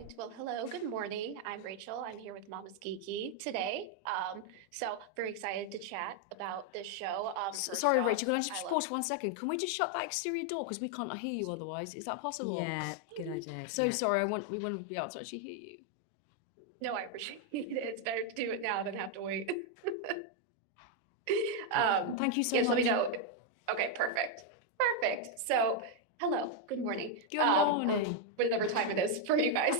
Perfect. Well, hello, good morning. I'm Rachel. I'm here with Mama's Geeky today. So very excited to chat about this show. First Sorry, off, Rachel, can I just I love. pause for 1 second? Can we just shut that exterior door because we can't hear you otherwise? Is that possible? Yeah, good idea. So yeah. sorry, we want to be able to actually hear you. No, I appreciate it. It's better to do it now than have to wait. Thank you so yes, much. let me know. Okay, perfect. Perfect. So, hello, good morning. Good morning. Whatever time it is for you guys.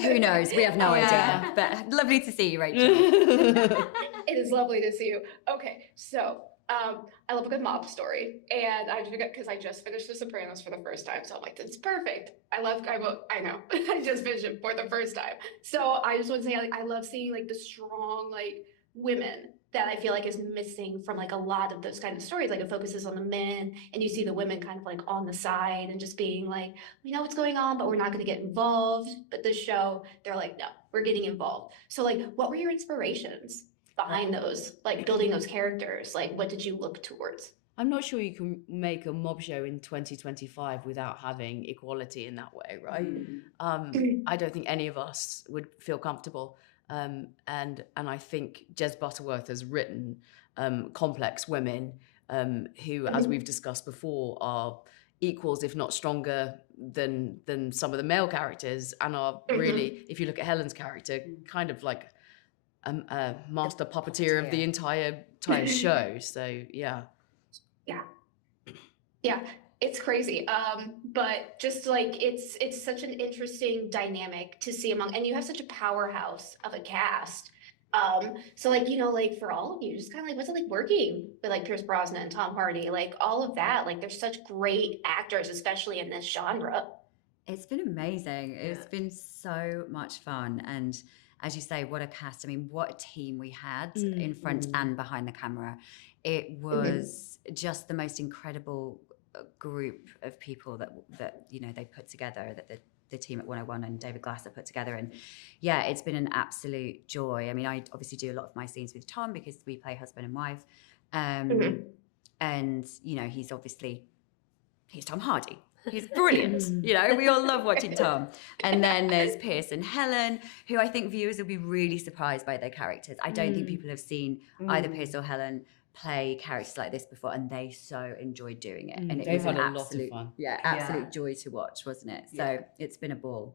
Who knows? We have no Yeah. idea. But lovely to see you, Rachel. It is lovely to see you. Okay, so I love a good mob story, and I because I just finished The Sopranos for the first time, so I'm like, this is perfect. I know, I just finished it for the first time, so I just want to say, like, I love seeing like the strong like women that I feel like is missing from like a lot of those kind of stories. Like it focuses on the men, and you see the women kind of like on the side and just being like, we know what's going on, but we're not going to get involved. But this show, they're like, no, we're getting involved. So like, what were your inspirations behind those, like building those characters? Like, what did you look towards? I'm not sure you can make a mob show in 2025 without having equality in that way, right? I don't think any of us would feel comfortable. And I think Jez Butterworth has written complex women who, as we've discussed before, are equals, if not stronger than some of the male characters, and are really, if you look at Helen's character, kind of like a master puppeteer of the entire show. So yeah. Yeah, it's crazy. But just like it's such an interesting dynamic to see among, and you have such a powerhouse of a cast. So like, like for all of you, just kind of like, what's it like working with like Pierce Brosnan, Tom Hardy, like all of that? Like, they're such great actors, especially in this genre. It's been amazing. It's been so much fun. And as you say, what a cast. I mean, what a team we had in front and behind the camera. It was just the most incredible group of people that they put together, that the team at 101 and David Glasser put together. And yeah, it's been an absolute joy. I mean, I obviously do a lot of my scenes with Tom because we play husband and wife. And, he's Tom Hardy. He's brilliant. We all love watching Tom. And then there's Pierce and Helen, who I think viewers will be really surprised by their characters. I don't think people have seen either Pierce or Helen play characters like this before, and they so enjoyed doing it. And it was an absolute fun. Absolute joy to watch, wasn't it? So it's been a ball.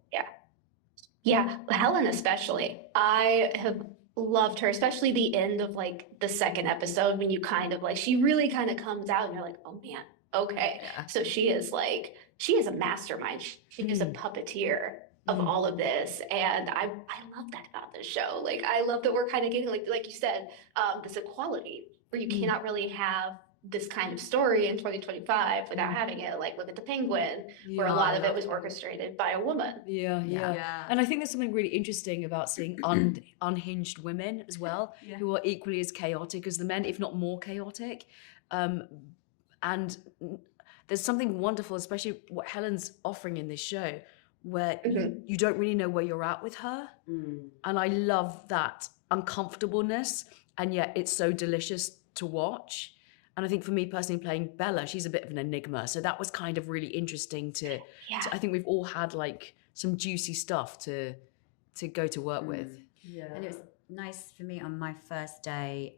Yeah, Helen especially. I have loved her, especially the end of like the second episode when you kind of like, she really kind of comes out and you're like, oh man, okay. So she is a mastermind. She is a puppeteer of all of this. And I love that about this show. Like, I love that we're kind of getting like you said, this equality where you cannot really have this kind of story in 2025 without having it. Like, look at The Penguin, where a lot of it was orchestrated by a woman. Yeah. And I think there's something really interesting about seeing unhinged women as well, who are equally as chaotic as the men, if not more chaotic. And there's something wonderful, especially what Helen's offering in this show, where you don't really know where you're at with her. And I love that uncomfortableness, and yet it's so delicious to watch. And I think for me personally, playing Bella, she's a bit of an enigma. So that was kind of really interesting to I think we've all had like some juicy stuff to go to work with. Yeah. And it was nice for me on my first day.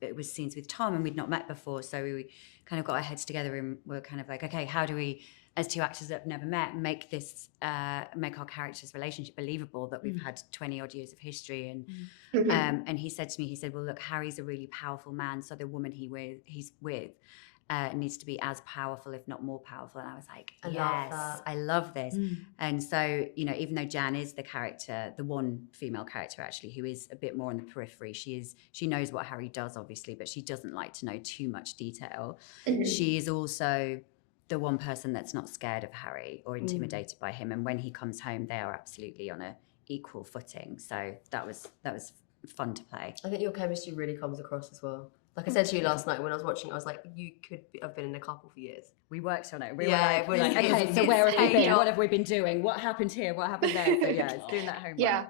It was scenes with Tom, and we'd not met before. So we kind of got our heads together and we're kind of like, okay, how do we, as two actors that have never met, make our characters' relationship believable, that we've had 20 odd years of history. And he said to me, well, look, Harry's a really powerful man, so the woman he's with needs to be as powerful, if not more powerful. And I was like, I love this. And so, even though Jan is the character, the one female character actually, who is a bit more on the periphery, she knows what Harry does, obviously, but she doesn't like to know too much detail. She is also the one person that's not scared of Harry or intimidated by him. And when he comes home, they are absolutely on a equal footing. So that was fun to play. I think your chemistry really comes across as well. Like I said to you last night when I was watching, I was like, you could have been in a couple for years. We worked on it. We're like, okay, so where have we been? What have we been doing? What happened here? What happened there? So yeah, it's doing that homework. Yeah.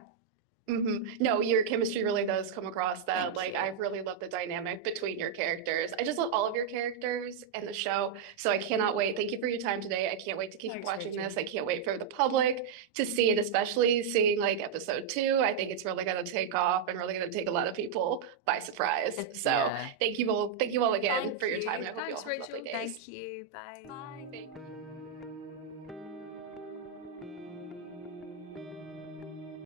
No, your chemistry really does come across that. Like, I really love the dynamic between your characters. I just love all of your characters and the show. So I cannot wait. Thank you for your time today. I can't wait to keep Thanks, watching Rachel. this. I can't wait for the public to see it, especially seeing like episode 2. I think it's really going to take off and really going to take a lot of people by surprise. So Yeah. thank you all again Thank for your time. you. And I hope you all Thanks, have lovely Rachel. days. Thank you. Bye. Bye. Thank you.